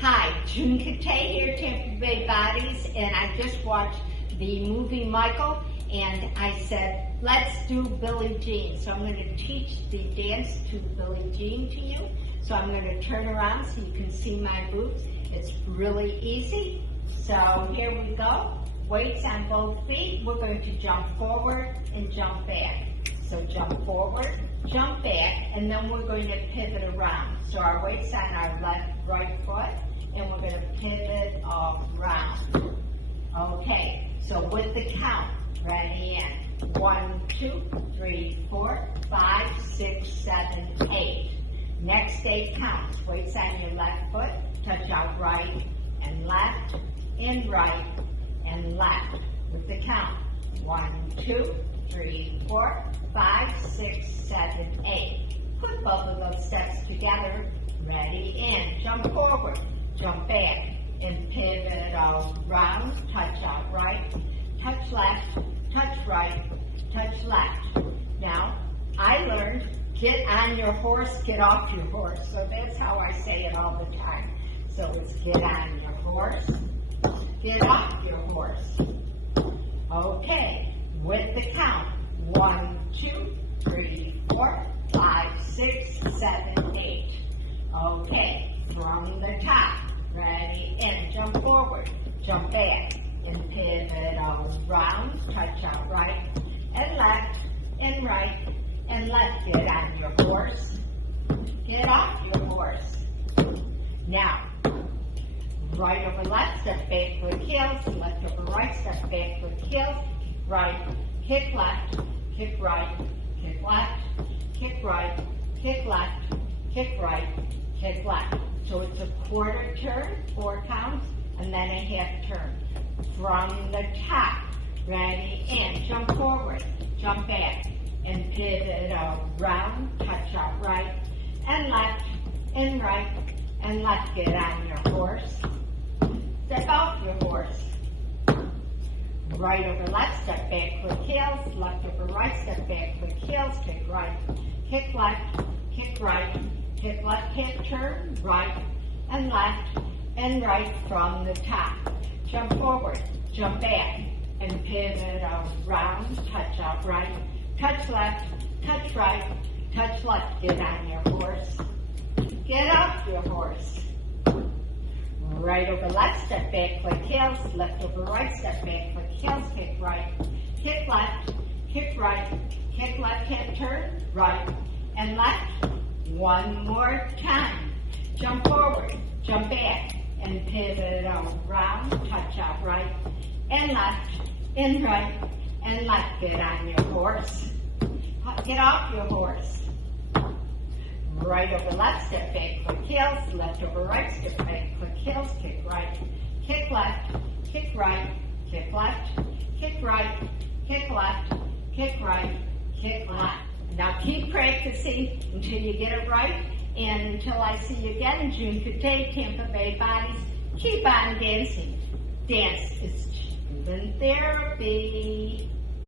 Hi, June Kittay here, TampaBayBodies, and I just watched the movie Micheal, and I said, let's do Billie Jean. So I'm going to teach the dance to Billie Jean to you. So I'm going to turn around so you can see my boots. It's really easy. So here we go. Weights on both feet. We're going to jump forward and jump back. So jump forward, jump back, and then we're going to pivot around. So our weight's on our right foot, and we're going to pivot around. Okay, so with the count, ready in. 1, 2, 3, 4, 5, 6, 7, 8. Next 8 counts. Weights on your left foot, touch out right and left, and right and left. With the count. 1, 2, 3, 4, 5, 6, 7, 8. Put both of those steps together. Ready, in. Jump forward, jump back, and pivot around. Touch out right, touch left, touch right, touch left. Now, I learned, get on your horse, get off your horse. So that's how I say it all the time. So it's get on your horse, get off your horse. Okay, with the count. 1, 2, 3, 4, 5, 6, 7, 8. Okay, from the top. Ready, in. Jump forward, jump back, and pivot around. Touch out right and left, and right and left. Get on your horse. Get off your horse. Now, right over left, step back with heels. Left over right, step back with heels. Right, kick left, kick right, kick left, kick right, kick left, kick right, kick left. So it's a quarter turn, 4 counts, and then a half turn. From the top, ready, in. Jump forward, jump back, and pivot around. Touch out right and left, and right and left. Get on your horse. Step off your horse. Right over left, step back with heels. Left over right, step back with heels. Kick right, kick left, kick right, kick left, hip turn, right and left and right from the top. Jump forward, jump back, and pivot around. Touch out right, touch left, touch right, touch left. Get on your horse. Get off your horse. Right over left, step back, click heels. Left over right, step back, click heels. Kick right, kick left, kick right, kick left, hip turn, right and left. One more time. Jump forward, jump back, and pivot around. Touch out right and left, and right and left. Get on your horse. Get off your horse. Right over left, step back, click heels. Left over right, step back, click heels. Kick right, kick left, kick right, kick left, kick right, kick left, kick right, kick left. Now keep practicing until you get it right, and until I see you again, June Kittay, TampaBayBodies. Keep on dancing. Dance is children therapy.